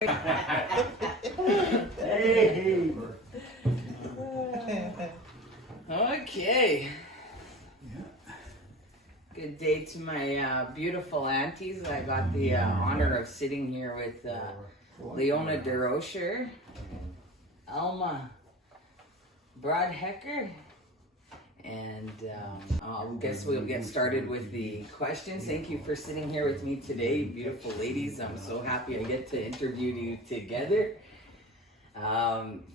Hey. Okay. Good day to my beautiful aunties. I got the honor of sitting here with Leona Durocher, Elma, Brodhecker, and I guess we'll get started with the questions. Thank you for sitting here with me today, beautiful ladies. I'm so happy I get to interview you together.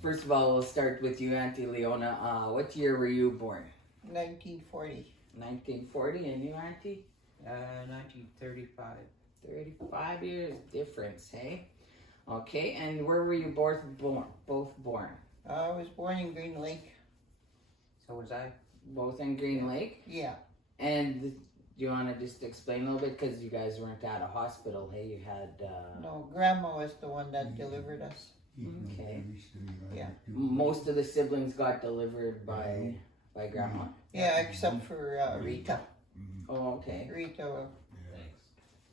First of all, we'll start with you, Auntie Leona. What year were you born? 1940. 1940, and you, Auntie? 1935. 35 years difference, hey? Okay, and where were you both born? I was born in Green Lake. So was I. Both in Green Lake? Yeah. And do you want to just explain a little bit? Because you guys weren't at a hospital, hey? You had... No, Grandma was the one that delivered us. Okay. Yeah. Most of the siblings got delivered by Grandma? Yeah, except for Rita. Oh, okay. Rita,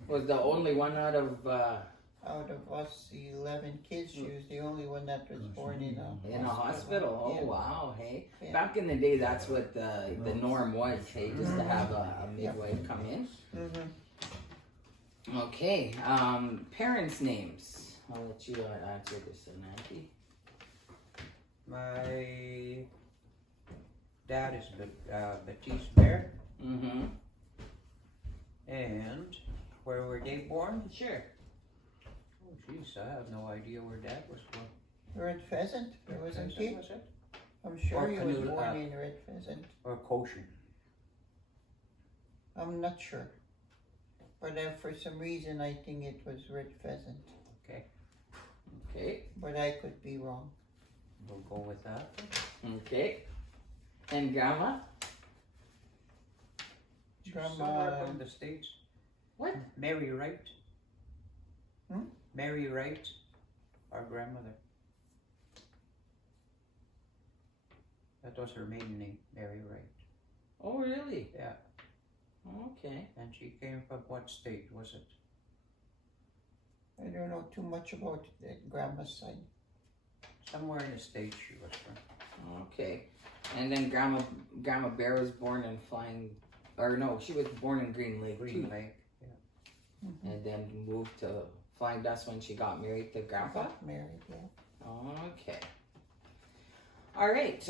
Was the only one out of out of us 11 kids, she was the only one that was born in a hospital? Oh, Yeah. wow, hey. Yeah. Back in the day, that's what the norm was, hey, just to have a midwife come in. Mm-hmm. Okay, parents' names. I'll let you answer this, Auntie. My dad is Baptiste Bear. Mm-hmm. And where were they born? Sure. Oh, jeez, I have no idea where Dad was born. Red Pheasant, there wasn't he? Was it? I'm sure Or he was Canoe, born in Red Pheasant. Or Koshin. I'm not sure. But for some reason I think it was Red Pheasant. Okay, Okay. But I could be wrong. we'll go with that. Okay. And Grandma? Grandma- Somewhere from the States. What? Mary Wright. Hmm? Mary Wright, our grandmother. That was her maiden name, Mary Wright. Oh, really? Yeah. Okay. And she came from what state was it? I don't know too much about Grandma's side. Somewhere in the States she was from. Okay. And then Grandma Bear was born in she was born in Green Lake Green too. Lake, yeah. Mm-hmm. And then moved to Flying Dust when she got married to Grandpa. Got married, yeah. Okay. All right.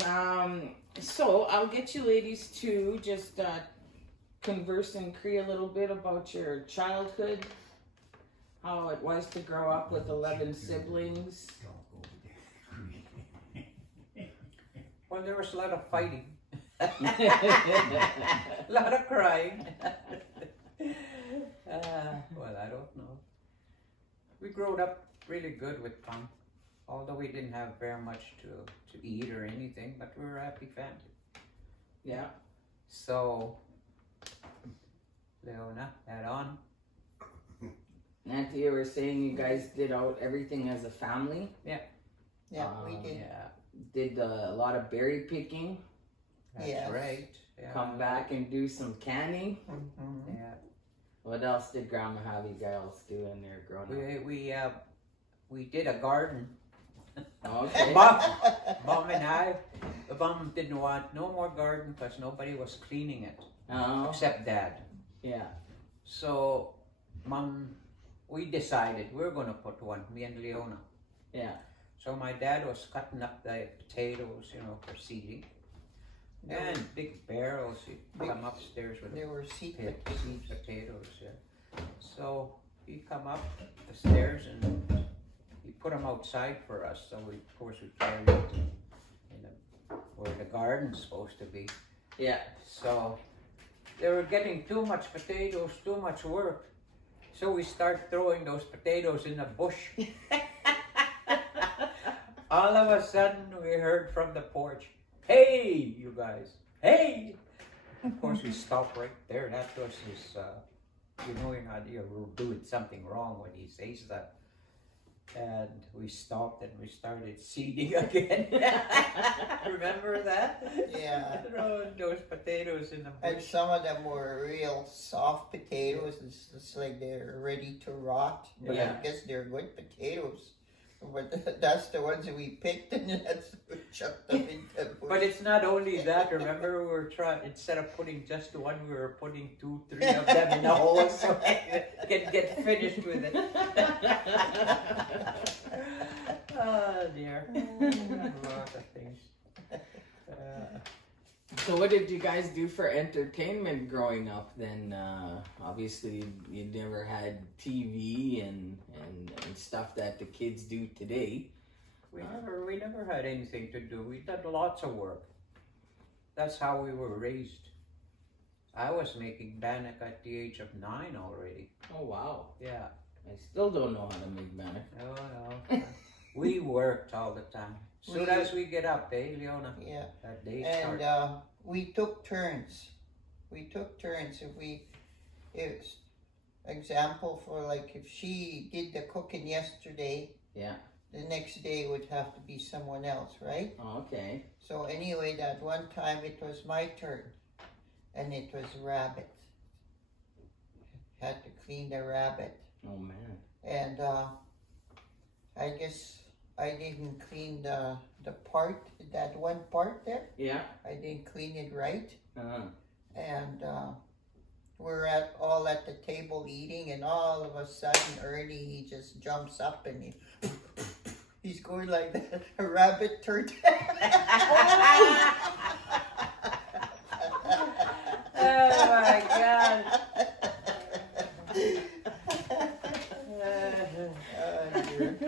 So I'll get you ladies to just converse in Cree a little bit about your childhood, how it was to grow up with 11 siblings. Well, there was a lot of fighting. A lot of crying. Well, I don't know. We grew up really good with fun, although we didn't have very much to eat or anything, but we were a happy family. Yeah. So, Leona, add on. Nancy, you were saying you guys did out everything as a family. Yeah, we did. Yeah, Did a lot of berry picking. that's Yes. right. Yeah. Come back and do some canning. Mm-hmm. Yeah. What else did Grandma have you guys do in there growing up? We did a garden. Okay. Mom and I. Mom didn't want no more garden because nobody was cleaning it Oh, except Dad. yeah. So, Mom, we decided we were going to put one, me and Leona. Yeah. So my dad was cutting up the potatoes, for seeding. And big barrels, he'd come upstairs with They were seed seed potatoes. potatoes, yeah. So he come up the stairs and he put them outside for us. So we, of course, we carried it where the garden's supposed to be. Yeah. So they were getting too much potatoes, too much work. So we start throwing those potatoes in a bush. All of a sudden we heard from the porch, "Hey, you guys, hey!" Of course we stopped right there. That was his, you're doing something wrong when he says that. and we stopped and we started seeding again. Remember that? Yeah. Throwing those potatoes in the And bush. some of them were real soft potatoes. It's like they're ready to rot. But Yeah. I guess they're good potatoes. But that's the ones that we picked, and that's we chucked them in the bush. But it's not only that. Remember, we were trying, instead of putting just one, we were putting 2, 3 of them in the hole so we can get finished with it. Oh dear. A lot of things. So what did you guys do for entertainment growing up then? Obviously you never had TV and stuff that the kids do today. We never had anything to do. We did lots of work. That's how we were raised. I was making bannock at the age of 9 already. Oh wow. Yeah. I still don't know how to make bannock. Oh no. We worked all the time. Soon as we get up, Leona? Yeah. That day And starts. we took turns. We took turns. It's example for like if she did the cooking yesterday, Yeah. the next day would have to be someone else, right? Oh, okay. So anyway, that one time it was my turn, and it was rabbit. Had to clean the rabbit, Oh man. and I guess I didn't clean the part, that one part there. Yeah. I didn't clean it right, Uh-huh. and we're all at the table eating, and all of a sudden Ernie, he just jumps up and he's going like that. A rabbit turned. Oh my God.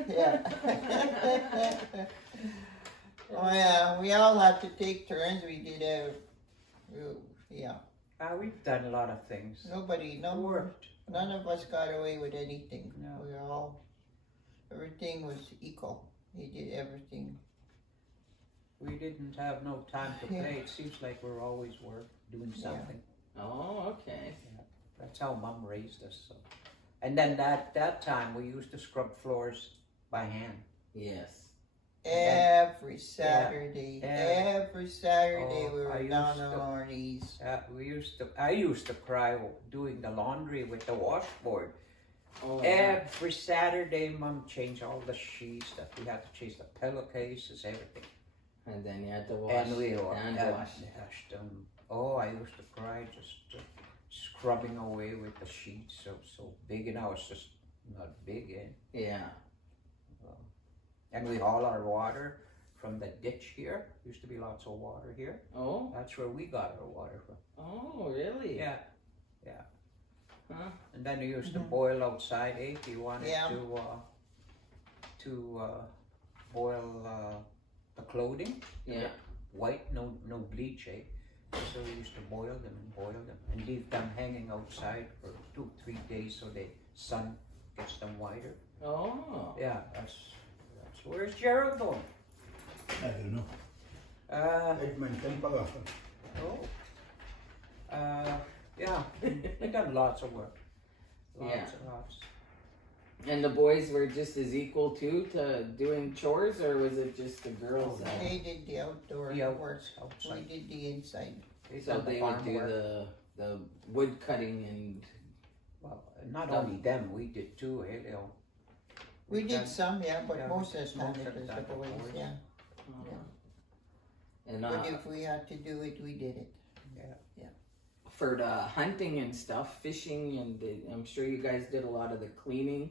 Yeah. Oh yeah, we all had to take turns. We did yeah. We've done a lot of things. Worked. None of us got away with anything. No. Everything was equal. We did everything. We didn't have no time to Yeah. play. It seems like we're always doing something. Oh, okay. That's how Mom raised us. So. And then that time we used to scrub floors by hand. Yes. Every Saturday, Yeah. every Saturday Oh, we I were used down to- on our knees. I used to cry doing the laundry with the washboard. Oh, Every Saturday, Mom changed all the sheets. That we had to change the pillowcases, everything. and then you had to wash And we and wash. washed them. Oh, I used to cry just scrubbing away with the sheets. So big, and now it's just not big. Yeah. And we haul our water from the ditch here. Used to be lots of water here. Oh. That's where we got our water from. Oh, really? Yeah. Huh? And then we used to boil outside. If you wanted Yeah. to boil the clothing. Yeah. White, no bleach, So we used to boil them and leave them hanging outside for 2-3 days so the sun gets them whiter. Oh. Yeah, that's where's Gerald going? I don't know. Oh, yeah, we done lots of work. Lots and lots. And the boys were just as equal too to doing chores, or was it just the girls? They did the outdoor The work. We outside. did the inside. So done the they would farm do work. the wood cutting and. Well, not only them, we did too, Leo. We did done- some, yeah, but yeah, most of the time most it of the was the time the boys, boys. yeah. And But if we had to do it, we did it. for the hunting and stuff, fishing, and I'm sure you guys did a lot of the cleaning.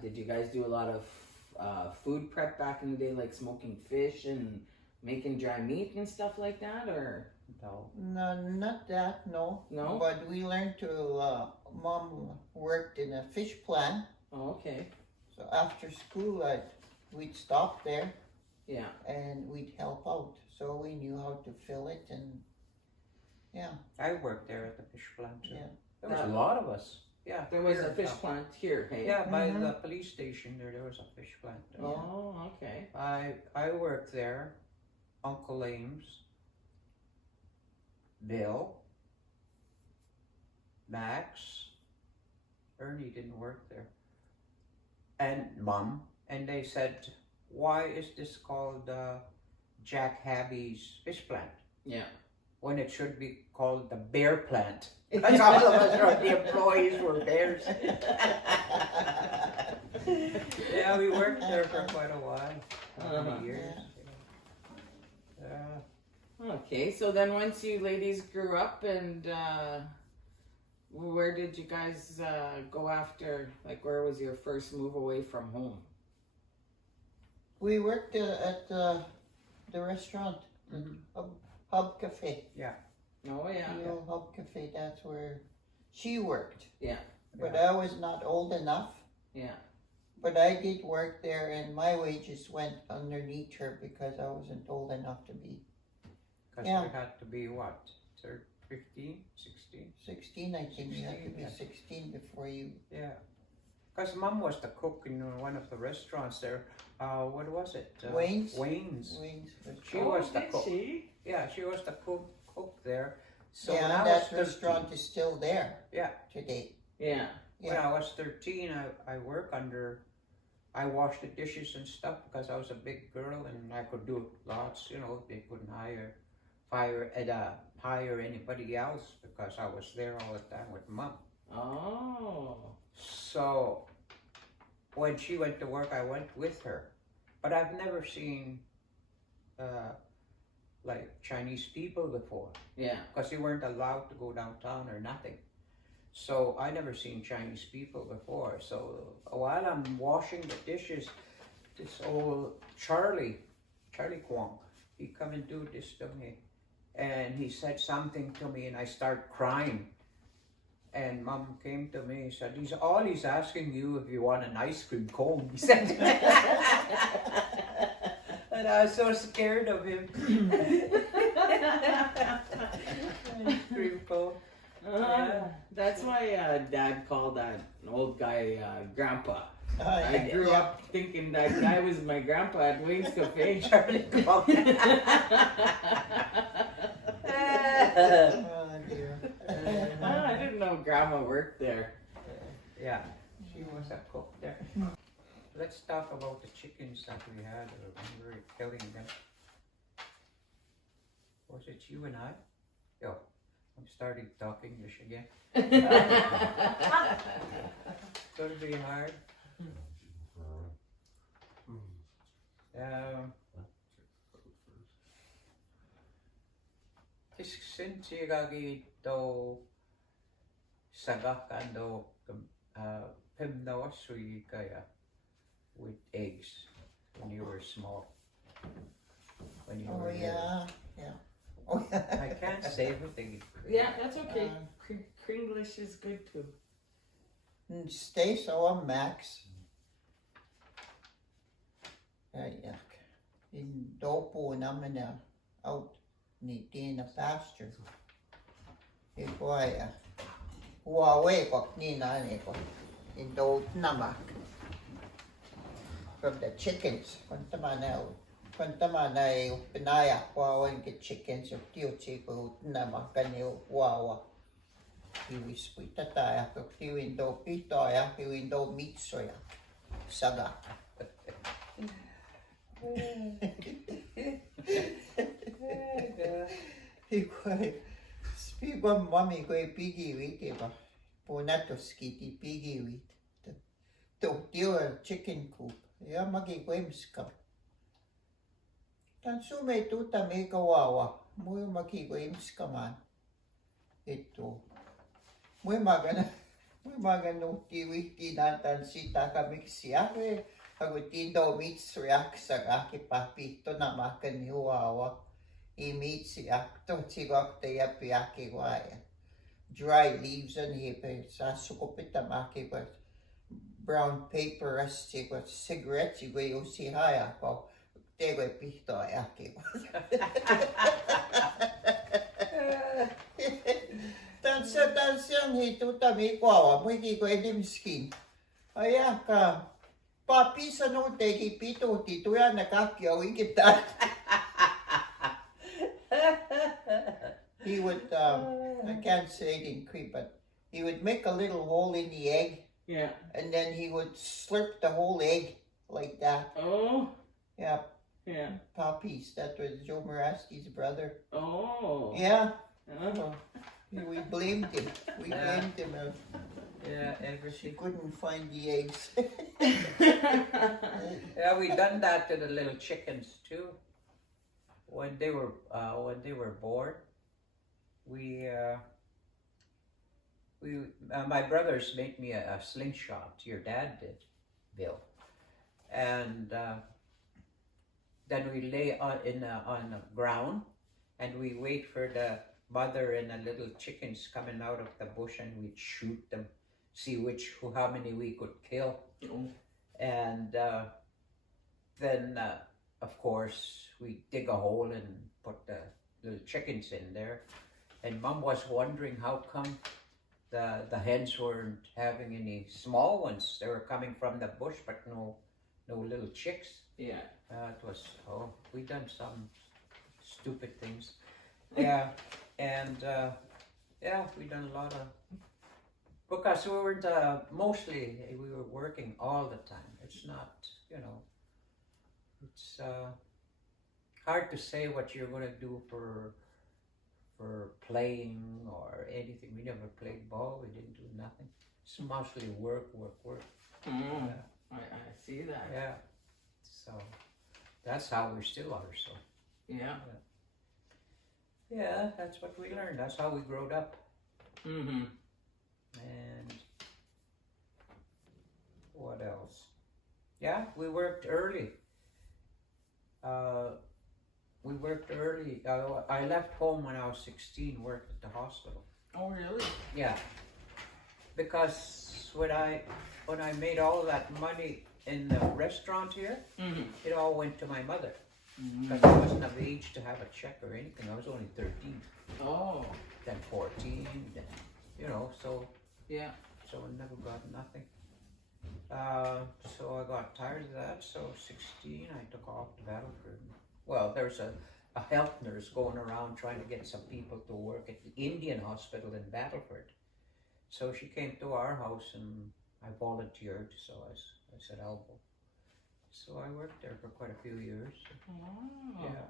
Did you guys do a lot of food prep back in the day, like smoking fish and making dry meat and stuff like that, or? No. No, not that, no. No? But we learned to, Mom worked in a fish plant. Oh, okay. So after school, we'd stop there Yeah. and we'd help out. So we knew how to fill it, and I worked there at the fish plant too. Yeah. There was a lot of us. Yeah. There was here a in fish town. plant here, hey? Yeah, by Mhm. the police station there was a fish plant. There. Oh, okay. I worked there. Uncle Ames, Bill, Max, Ernie didn't work there. and Mom, and they said, why is this called Jack Habby's fish plant? Yeah. When it should be called the bear plant. Because all of us, the employees, were bears. Yeah, we worked there for quite a while. Many years. Okay, so then once you ladies grew up, and where did you guys go after? Like, where was your first move away from home? We worked at the restaurant, Hub Cafe. Oh yeah. The old Hub Cafe, that's where she worked. Yeah. But I was not old enough. Yeah. But I did work there, and my wages went underneath her because I wasn't old enough to be. Because we had to be what? 15, 16? 16, I think you had to be 16, 16 before you. Yeah. Because Mom was the cook in one of the restaurants there. What was it? Wayne's? Wayne's. She Oh, was the did cook. she? Yeah, she was the cook there. So Yeah, when I and was that 13 restaurant is still there. Yeah. Today. Yeah. When I was 13, I washed the dishes and stuff because I was a big girl and I could do lots, they couldn't hire anybody else because I was there all the time with Mom. Oh. So when she went to work, I went with her. But I've never seen like Chinese people before. Yeah. Because they weren't allowed to go downtown or nothing. So I never seen Chinese people before. So while I'm washing the dishes, this old Charlie Kwong, he come and do this to me. And he said something to me and I start crying. And Mom came to me and said, he's asking you if you want an ice cream cone, he said. And I was so scared of him. Ice cream cone. That's why Dad called that old guy Grandpa. Yeah. I grew up thinking that guy was my grandpa at Wayne's Cafe. Charlie Kwong. Oh dear. I didn't know Grandma worked there. Yeah, she was a cook there. Let's talk about the chickens that we had when we were killing them. Was it you and I? Yo, I'm starting to talk English again. It's gonna be hard. Since you got to sagak and pimnawa sui kaya with eggs when you were small. When you were Yeah. Oh I yeah. can't say everything. Yeah, that's okay. Kringlish is good too. Stay so Max. Yak. In dopo naman na out ni in a pasture. Ikuya. Huawei ko ni nani ko. In do namak. From the chickens. Kontaman na pinaya huawei ke chickens of tiyo chico namak kanyo huawa. Iwispoy tataya ko tiwindo pitoya tiwindo mitsoya. Saga. Speak of mommy go piggy wheat ba. Punato skiti piggy wheat. To deal chicken coop. Ya magi games ka. Tansu may tuta may kawawa. Muy magi games ka man. Ito. Muy magano tiwi tinatan sita kami siya. Ako tindo meet siyak sa aki papito na makan ni Huwawa. I-meet siyak to sigok tayo piyaki waya. Dry leaves and hipe sa sukupit na maki but brown paper as sigok cigarettes sigok yung sihaya ko. Tego pito ayaki. Tansa hituta mi kwawa. Muy ko edim skin. Ayaka. Papi sa no tegi pito tituya nakakyaw kita. He would, I can't say it in Cree, but he would make a little hole in the egg Yeah. And then he would slurp the whole egg like that. Oh. Yeah, Yeah. Poppies. That was Joe Moraski's brother. Oh. Yeah, Oh. we blamed him. We Yeah. blamed him. Yeah, She everything. couldn't find the eggs. Yeah, we done that to the little chickens too. When they were born, we my brothers made me a slingshot. Your dad did, Bill, and then we lay on the ground, and we wait for the mother and the little chickens coming out of the bush, and we'd shoot them, see how many we could kill, Oh. and then of course we dig a hole and put the little chickens in there, and Mom was wondering how come the hens weren't having any small ones. They were coming from the bush, but no little chicks. Yeah. It was, we done some stupid things. Yeah, and we done a lot of, because we weren't, mostly we were working all the time. It's not, it's hard to say what you're going to do for playing or anything. We never played ball, we didn't do nothing. It's mostly work. Mm. Yeah. I see that. Yeah, so that's how we still are. So Yeah. yeah, that's what we learned. That's how we growed up. Mm-hmm. And what else? Yeah, we worked early. I left home when I was 16. Worked at the hospital. Oh, really? Yeah, because when I made all that money in the restaurant here, Mm-hmm. it all went to my mother. Mm-hmm. Because I wasn't of age to have a check or anything. I was only 13, Oh. then 14, then, so Yeah. I never got nothing. So I got tired of that. So 16, I took off to Battleford. Well, there's a health nurse going around trying to get some people to work at the Indian hospital in Battleford. So she came to our house and I volunteered. So I said, I'll go. So I worked there for quite a few years. Oh. Yeah.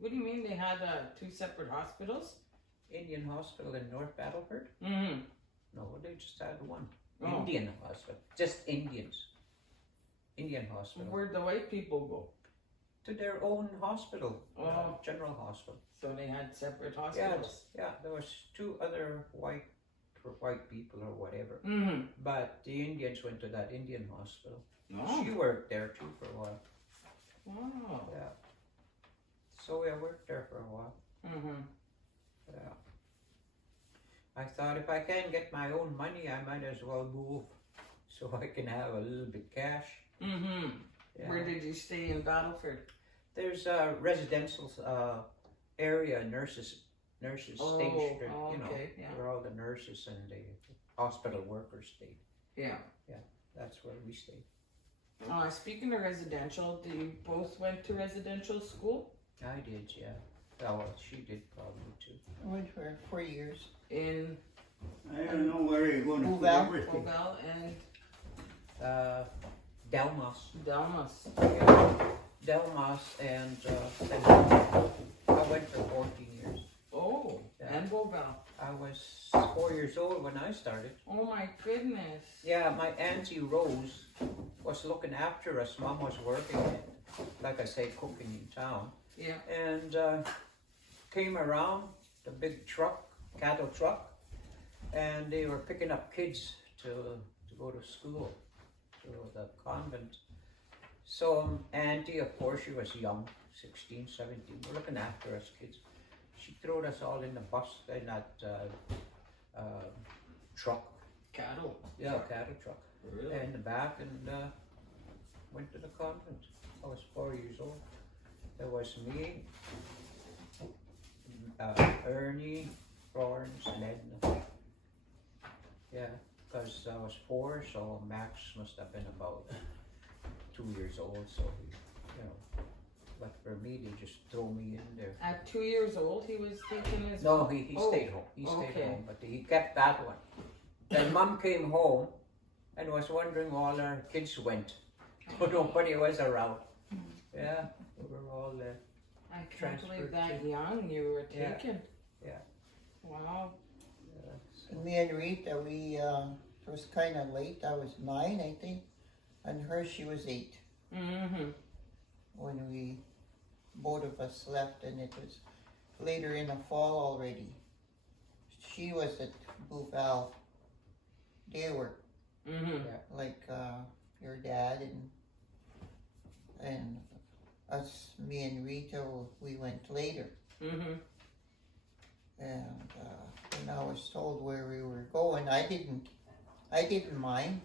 What do you mean they had two separate hospitals? Indian hospital in North Battleford? Mm-hmm. No, they just had one. Oh. Indian hospital. Just Indians. Indian hospital. Where'd the white people go? To their own hospital. Oh. General hospital. So they had separate Yeah, hospitals. yeah, there was two other white people or whatever. Mm-hmm. But the Indians went to that Indian hospital. Oh. She worked there too for a while. Wow. Yeah. So I worked there for a while. Mm-hmm. Yeah. I thought if I can get my own money, I might as well move so I can have a little bit cash. Mm-hmm. Yeah. Where did you stay in Battleford? There's a residential area, nurses station, okay, yeah. where all the nurses and the hospital workers stayed. Yeah. That's where we stayed. Speaking of residential, do you both went to residential school? I did, yeah. Well, she did probably too. I went for 4 years. In I don't know where you're going to put Oval. everything. Oval and Delmas. Dalmas. Yeah. Delmas and then I went for 14 years. Oh, Yeah. and Oval. I was 4 years old when I started. Oh my goodness. Yeah, my Auntie Rose was looking after us. Mom was working, like I say, cooking in town. Yeah. And came around the big truck, cattle truck, and they were picking up kids to go to school, to the convent. So Auntie, of course, she was young, 16, 17, we're looking after us kids. She threw us all in the bus, in that truck. Cattle. Yeah, cattle truck. Really? In the back, and went to the convent. I was 4 years old. There was me, Ernie, Florence, and Edna. Yeah, because I was 4, so Max must have been about 2 years old, so he, but for me, they just throw me in there. At 2 years old, he was taken as No, he stayed home. He stayed okay. home, but he kept that one. Then Mom came home and was wondering all our kids went. Nobody was around. Yeah, we were all there. I can't Transferred believe that to- young you were Yeah. taken. Yeah. Wow. So, Me and Rita, it was kind of late. I was 9, I think, and her, she was 8 Mm-hmm. when both of us left, and it was later in the fall already. She was at Bouval. They were Mm-hmm. like your dad and us, me and Rita, we went later. Mm-hmm. And when I was told where we were going, I didn't mind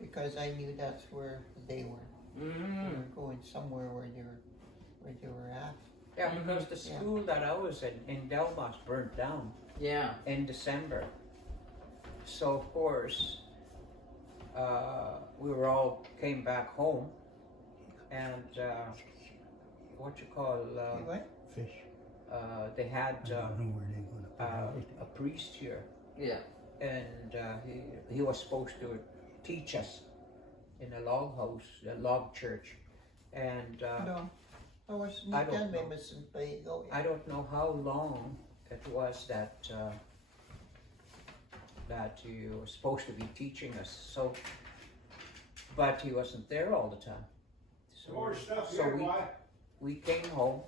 because I knew that's where they were. They Mm-hmm. were going somewhere where they were at. yeah, because the school that I was in Delmas burnt down Yeah. in December. So of course, we were all came back home, and what you call You went? Fish. they had I don't know where they're gonna put it. a priest here, Yeah. and he was supposed to teach us in a log house, a log church, and No. I was I don't Nitan know. Memesin Paigo. I don't know how long it was that that he was supposed to be teaching us. So, but he wasn't there all the time. So, More stuff so here, why? we came home.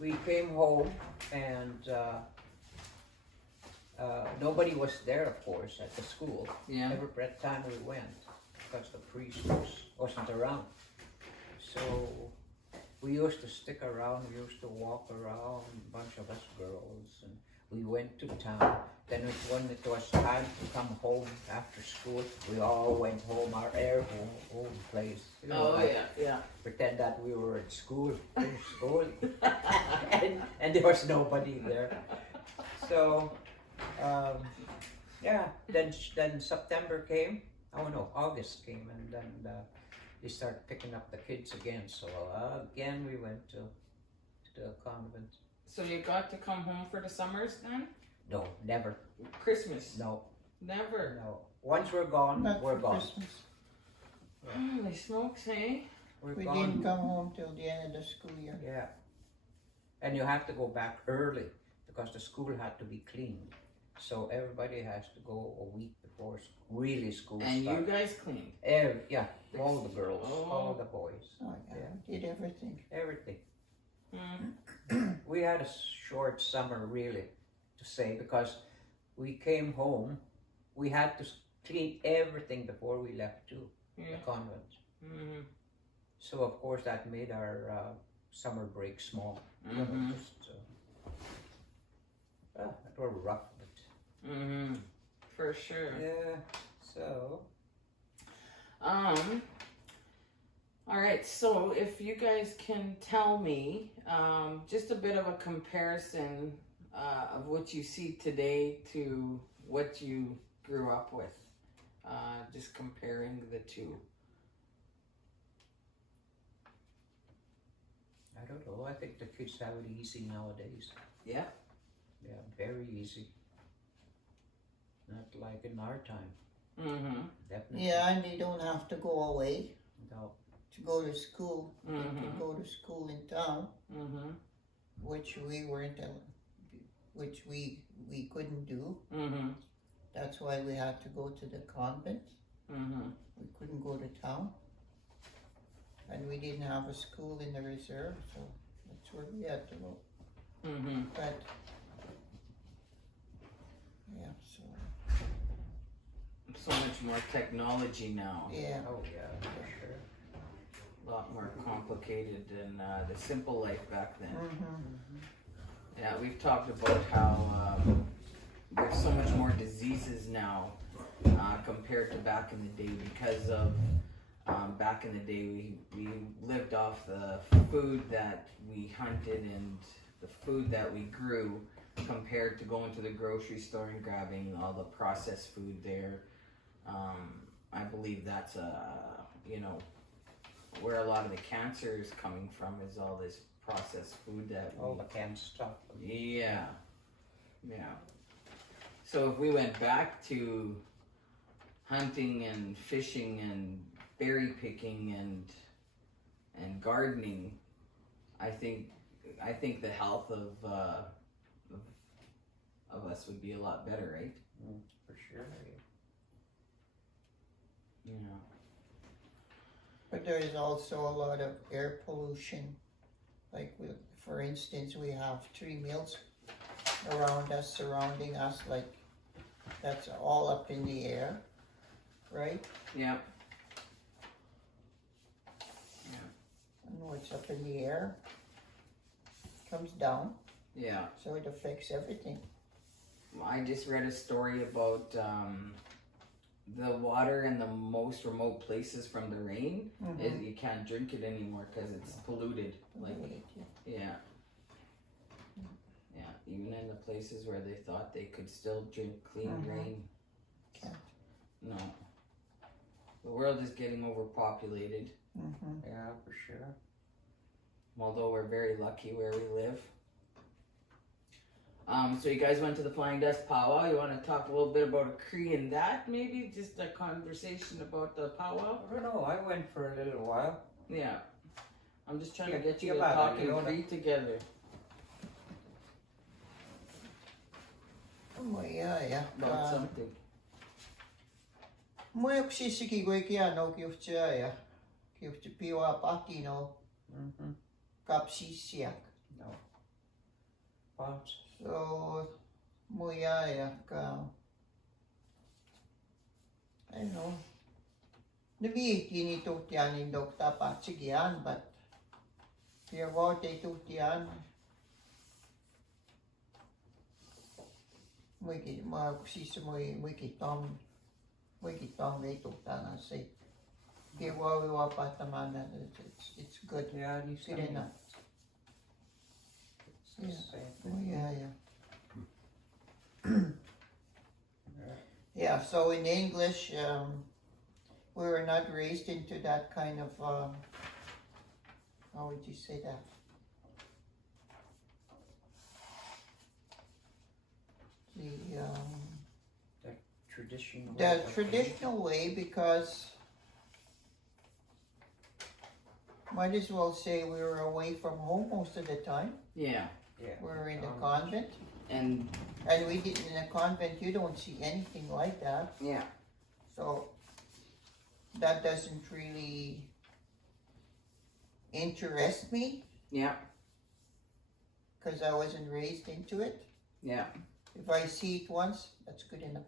We came home, and nobody was there, of course, at the school. Yeah. Every time we went, because the priest wasn't around. So we used to stick around. We used to walk around, a bunch of us girls, and we went to town. Then when it was time to come home after school, we all went home, our home place. You know, Oh like, yeah. pretend that we were at school, in school, and there was nobody there. So, yeah. Then September came. Oh no, August came, and then they started picking up the kids again. So again, we went to the convent. So you got to come home for the summers then? No, never. Christmas? No, Never. no. Once we're gone, Not we're for gone. Christmas. Holy smokes, hey? We're We gone. didn't come home till the end of the school year. Yeah. And you have to go back early because the school had to be cleaned. So everybody has to go a week before really school And you starts. guys cleaned? Yeah, all the girls, Oh. all the boys, Oh, yeah. We did everything. everything. Mm. We had a short summer really to say because we came home, we had to clean everything before we left too, Yeah. the convent. Mm-hmm. So of course that made our summer break small. You know, Mhm. just, it was rough, but Mm-hmm. For sure. yeah. So All right, so if you guys can tell me just a bit of a comparison of what you see today to what you grew up with, just comparing the two. I don't know. I think the kids have it easy nowadays. Yeah. Yeah, very easy. Not like in our time. Mm-hmm. Definitely. Yeah, and they don't have to go away No. to go to school. They Mhm. can go to school in town, Mm-hmm. which we weren't, which we couldn't do. Mm-hmm. That's why we had to go to the convent. Mm-hmm. We couldn't go to town. And we didn't have a school in the reserve, so that's where we had to go. Mm-hmm. But, yeah, so, So much more technology now. yeah. Oh yeah, for sure. A lot more complicated than the simple life back then. Mm-hmm. Yeah, we've talked about how there's so much more diseases now compared to back in the day because of back in the day we lived off the food that we hunted and the food that we grew compared to going to the grocery store and grabbing all the processed food there. I believe that's where a lot of the cancer is coming from is all this processed food that All the canned stuff. yeah. So if we went back to hunting and fishing and berry picking and gardening, I think the health of us would be a lot better, right? For sure. Yeah. But there is also a lot of air pollution. Like, for instance, we have tree mills around us, surrounding us, like, that's all up in the air, right? Yeah. I know it's up in the air, comes down, Yeah. so it affects everything. I just read a story about the water in the most remote places from the rain. You can't drink it anymore because it's polluted. Like, yeah. Yeah, even in the places where they thought they could still drink clean rain. Can't. No. The world is getting overpopulated. Yeah, for sure. Although we're very lucky where we live. So you guys went to the Flying Dust powwow. You want to talk a little bit about a Cree and that? Maybe just a conversation about the powwow? I don't know, I went for a little while. Yeah. I'm just trying to Yeah, get you yeah, to but talk in Leona. Cree together Muia about something. Muia ksisiki koe kia no kiuftia ja. Kiufti piwa patino kapsisiak. No. But So muia ka. I don't know. Nabi kini tutian in dokta patsigian, but here what they tutian. Muiki ma ksisi muiki tom they tutana say. Here what we wa patamana it's good. yeah, at least Good enough. It's the same thing. Yeah, so in English, we were not raised into that kind of, how would you say that? Traditional. The traditional way, because might as well say we were away from home most of the time. Yeah. Yeah. We were in the convent. And And we did in a convent, you don't see anything like that. yeah. So that doesn't really interest me Yeah. because I wasn't raised into it. Yeah. If I see it once, that's good enough.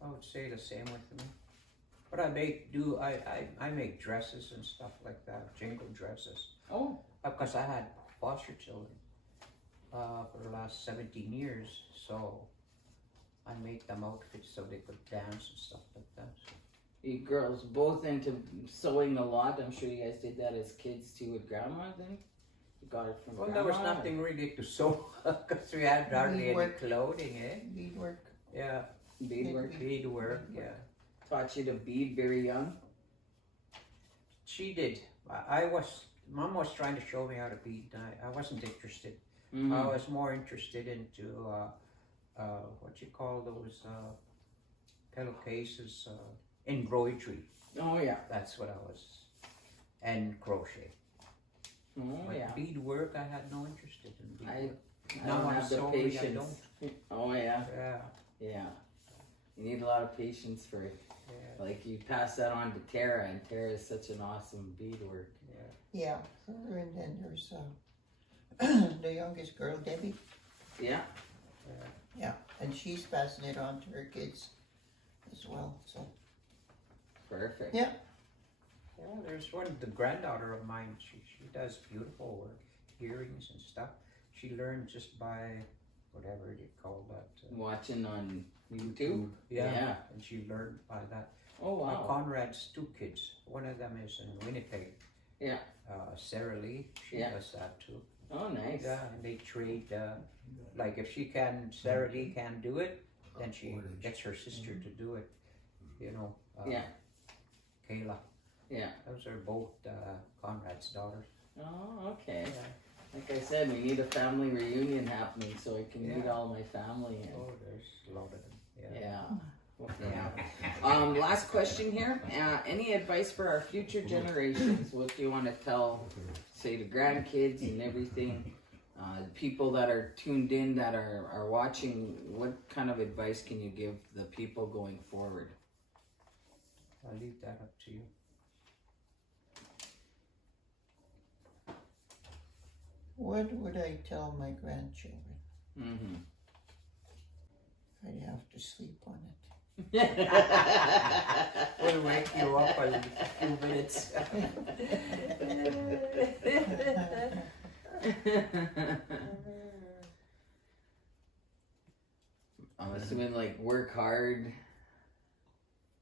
I would say the same with me. But I make dresses and stuff like that, jingle dresses. Oh. Because I had foster children for the last 17 years, so I made them outfits so they could dance and stuff like that. You girls both into sewing a lot. I'm sure you guys did that as kids too with grandma then? You got it from Well, grandma? there was nothing really to sew because we had hardly any Beadwork. clothing, eh? Beadwork. Yeah, Beadwork. beadwork, yeah. Taught you to bead very young? She did. Mom was trying to show me how to bead. I wasn't interested. Mm-hmm. I was more interested into what you call those pillowcases, embroidery. Oh yeah. That's what I was, and crochet. Oh But yeah. beadwork, I had no interest in beadwork. I Now don't I'm have the sorry, I patience. Oh yeah. Yeah, Yeah. You need a lot of patience for it. yeah, Like you pass that on to Tara, and Tara is such an awesome beadwork. yeah. Yeah. And then there's the youngest girl, Debbie. Yeah. Yeah. And she's passing it on to her kids as well. So Perfect. Yeah. Yeah, there's the granddaughter of mine. She does beautiful work, earrings and stuff. She learned just by whatever you call that. Watching on YouTube. Yeah. Yeah. And she learned by that. Oh wow. Conrad's 2 kids. One of them is in Winnipeg. Yeah. Sarah Lee, she Yeah. does that too. Oh nice. Yeah, and they trade. Like if Sarah Lee can't do it, then she gets her sister to do it. You know. Yeah. Kayla. Yeah. Those are both Conrad's daughters. Oh okay. Yeah. Like I said, we need a family reunion happening so I can meet Yeah. all my family. And Oh, there's a lot of them. Yeah. Last question here. Any advice for our future generations? What do you want to tell, say, the grandkids and everything? People that are tuned in, that are watching, what kind of advice can you give the people going forward? I'll leave that up to you. What would I tell my grandchildren? Mm-hmm. I'd have to sleep on it. We'll wake you up in a few minutes. I'm assuming like work hard,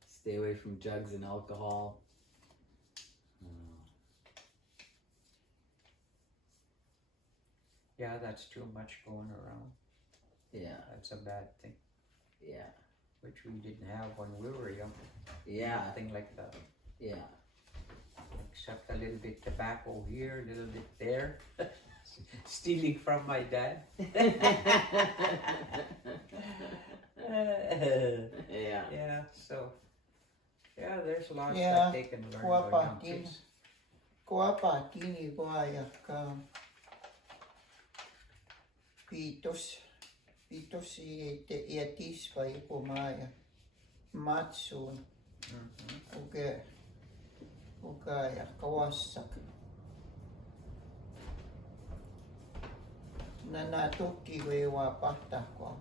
stay away from drugs and alcohol. Yeah, that's too much going around. Yeah, That's a bad thing, yeah, which we didn't have when we were young. yeah, Nothing like that. yeah. Except a little bit tobacco here, a little bit there. Stealing from my dad. Yeah. Yeah, so yeah, there's lots Yeah, that they can learn about young kuapatin. kids. Kuapatin iguayak pitos iatis pa ikumaya matsun ugaya kawasak nanatuki wewa patakwa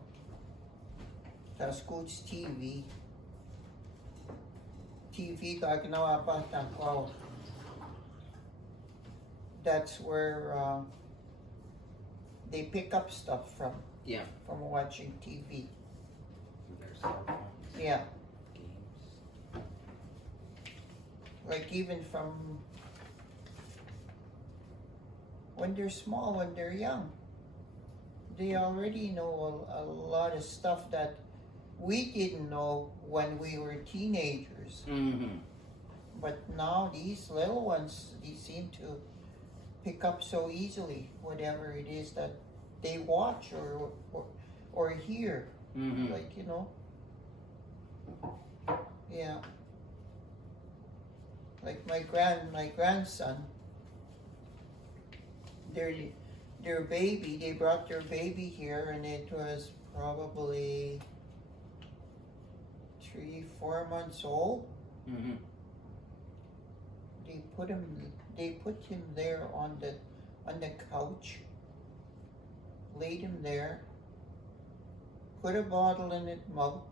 taskuts TV kagnawa patakwa. That's where they pick up stuff from Yeah. watching TV. Their cell phones, Yeah, games. like even from when they're small, when they're young, they already know a lot of stuff that we didn't know when we were teenagers. Mm-hmm. But now these little ones, they seem to pick up so easily whatever it is that they watch or hear. Mm-hmm. Like, you know. Yeah. Like my grandson, their baby, they brought their baby here and it was probably 3-4 months old. Mm-hmm. They put him there on the couch, laid him there, put a bottle in his mouth,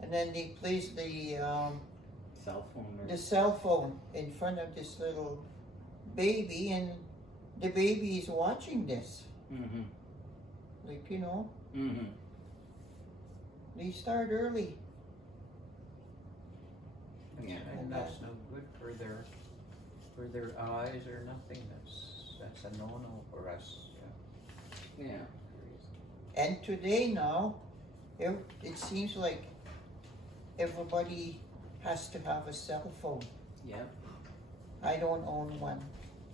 and then they placed the Cell phone. Or... cell phone in front of this little baby, and the baby is watching this. Mm-hmm. Like, you know, Mm-hmm. they start early. Yeah. And that's no good for their eyes or nothing. That's a no-no for us. Yeah. And today now, it seems like everybody has to have a cell phone. Yep. I don't own one.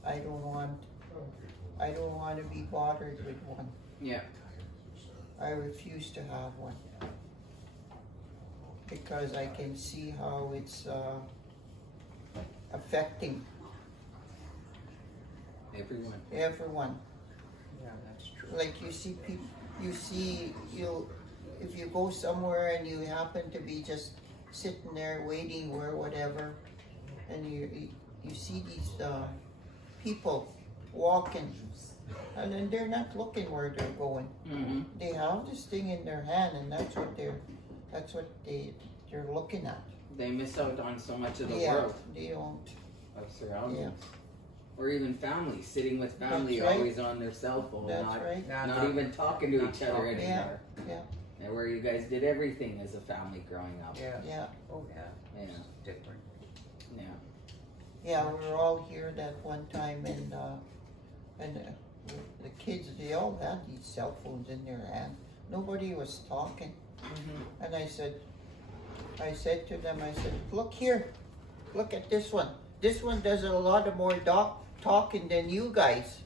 I don't want to be bothered with one. Yeah. I refuse to have one because I can see how it's affecting everyone. Yeah, that's true. Like you see people, if you go somewhere and you happen to be just sitting there waiting or whatever, and you see these people walking, and then they're not looking where they're going. Mm-hmm. They have this thing in their hand, and that's what they're looking at. They miss out on so much of the Yeah, world they don't. of surroundings. Yeah. Or even family, sitting with family, That's right. always on their cell phone, That's not, right. not even talking to each other talking. anymore. Yeah. And where you guys did everything as a family growing up. Yeah. Yeah. Oh yeah. Yeah. It's different. Yeah. Yeah, we were all here that one time, and the kids, they all had these cell phones in their hand. Nobody was talking. Mm-hmm. And I said to them, look here, look at this one. This one does a lot of more talking than you guys.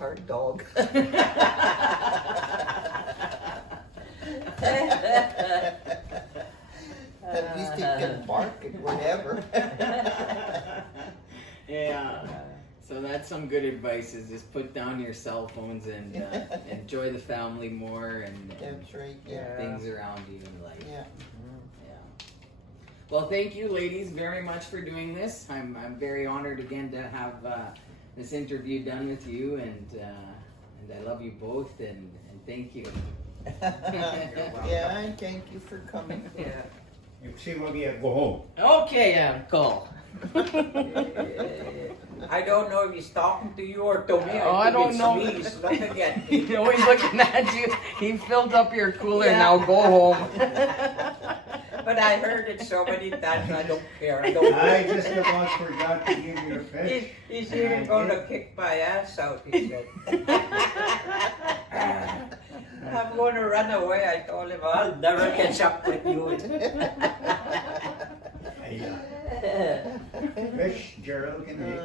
Our dog. At least he can bark and whatever. Yeah. So that's some good advice, is just put down your cell phones and enjoy the family more and That's right, yeah. things around you in life. Yeah. Yeah. Well, thank you, ladies, very much for doing this. I'm very honored again to have this interview done with you, and I love you both, and thank you. Yeah, and thank you for coming. Yeah. If she will go home. Okay, Uncle. I don't know if he's talking to you or to me. Oh, I don't know. He's looking at He's me. always looking at you. He filled up your cooler. Yeah. Now go home. But I heard it so many times, I don't care. I don't I just about forgot to give you a fish. He's even gonna kick my ass out, he said. I'm gonna run away. I told him, I'll never catch up with you. Fish, Gerald can eat.